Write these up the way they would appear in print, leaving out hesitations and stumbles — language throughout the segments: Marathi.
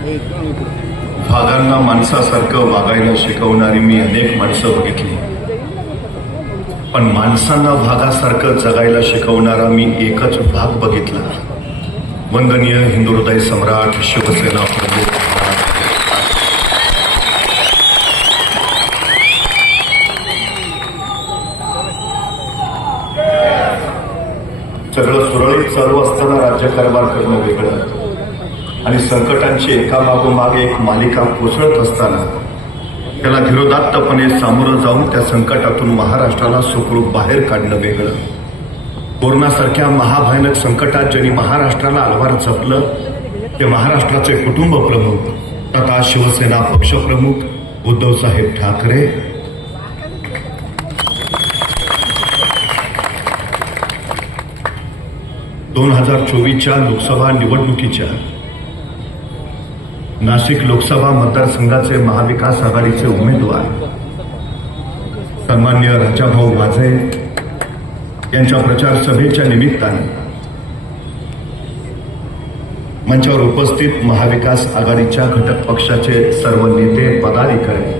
भागांना माणसासारखं वागायला शिकवणारी मी अनेक माणसं बघितली, पण माणसांना भागासारखं जगायला शिकवणारा मी एकच भाग बघितला. वंदनीय हिंदुहृदय सम्राट शिवसेना प्रमुख सगळं सुरळीत चालू असताना राज्यकारभार करणं वेगळं आणि संकटांची एकामागोमाग एक मालिका कोसळत असताना त्याला धीरोदात्तपणे सामोरं जाऊन त्या संकटातून महाराष्ट्राला सुखरूप बाहेर काढणं वेगळं. कोरोनासारख्या महाभयानक संकटात ज्यांनी महाराष्ट्राला अलवार जपलं ते महाराष्ट्राचे कुटुंब प्रमुख तथा शिवसेना पक्षप्रमुख उद्धवसाहेब ठाकरे. दोन 2024च्या लोकसभा निवडणुकीच्या नाशिक लोकसभा मतदारसंघाचे महाविकास आघाडीचे उमेदवार सन्माननीय राजाभाऊ वाजे यांच्या प्रचार सभेच्या निमित्ताने मंचावर उपस्थित महाविकास आघाडीच्या घटक पक्षाचे सर्व नेते पदाधिकारी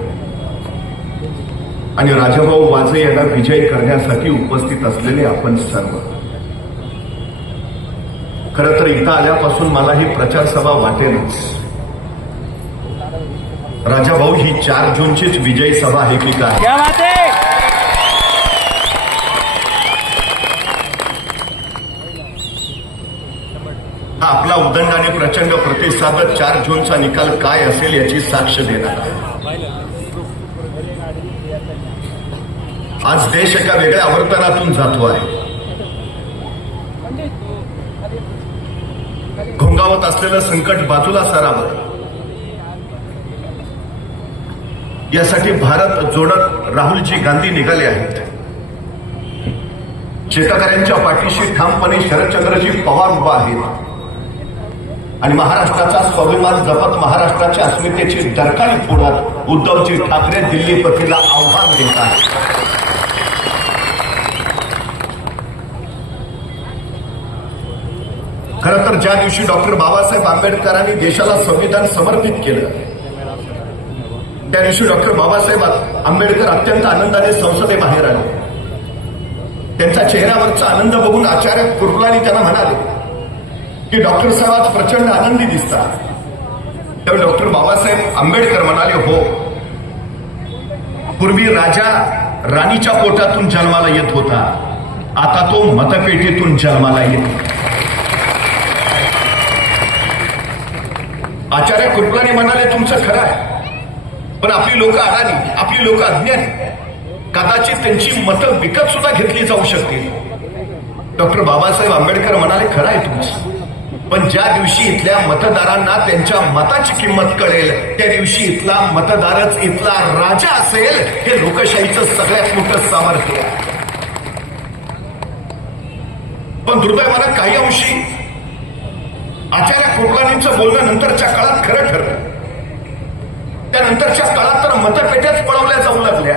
आणि राजाभाऊ वाजे यांना विजयी करण्यासाठी उपस्थित असलेले आपण सर्व, खरं तर इथं आल्यापासून मला ही प्रचार सभा वाटेलच. राजाभाऊ ही 4 जूनचीच विजयी सभा आहे की काय? हा आपला उदंड आणि प्रचंड प्रतिसाद 4 जूनचा निकाल काय असेल याची साक्ष देणार आहे. आज देश एका वेगळ्या आवर्तनातून जातो आहे. घोंगावत असलेलं संकट बाजूला सारावं यासाठी भारत जोडत राहुलजी गांधी निघाले आहेत. शेतकऱ्यांच्या पाठीशी ठामपणे शरदचंद्रजी पवार उभा आहेत आणि महाराष्ट्राचा स्वाभिमान जपत महाराष्ट्राच्या अस्मितेची डरकाळी फोडत उद्धवजी ठाकरे दिल्लीपतीला आव्हान देत आहेत. खरं तर ज्या दिवशी डॉक्टर बाबासाहेब आंबेडकरांनी देशाला संविधान समर्पित केलं त्या दिवशी डॉक्टर बाबासाहेब आंबेडकर अत्यंत आनंदाने संसदेबाहेर आले. त्यांच्या चेहऱ्यावरचा आनंद बघून आचार्य कृपलानी त्यांना म्हणाले की डॉक्टर साहेब आज प्रचंड आनंदी दिसतात. त्यावेळी डॉक्टर बाबासाहेब आंबेडकर म्हणाले, हो, पूर्वी राजा राणीच्या पोटातून जन्माला येत होता, आता तो मतपेटीतून जन्माला येतो. आचार्य कृपलानी म्हणाले, तुमचं खरं आहे, पण आपली लोक अडाणी, आपली लोक अज्ञानी, कदाचित त्यांची मतं विकत सुद्धा घेतली जाऊ शकतील. डॉक्टर बाबासाहेब आंबेडकर म्हणाले, खरं आहे तुमचं, पण ज्या दिवशी इथल्या मतदारांना त्यांच्या मताची किंमत कळेल त्या दिवशी इथला मतदारच इथला राजा असेल. हे लोकशाहीचं सगळ्यात मोठं सामर्थ्य आहे. पण दुर्दैवानं काही अंशी आचार्य कृपलानींचं बोलणं नंतरच्या काळात खरं ठरलं. त्यानंतरच्या काळात तर मतपेट्याच पळवल्या जाऊ लागल्या,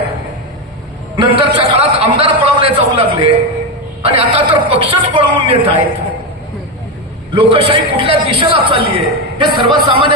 नंतरच्या काळात आमदार पळवले जाऊ लागले आणि आता तर पक्षच पळवून नेत आहेत. लोकशाही कुठल्या दिशेला चालली आहे हे सर्वसामान्य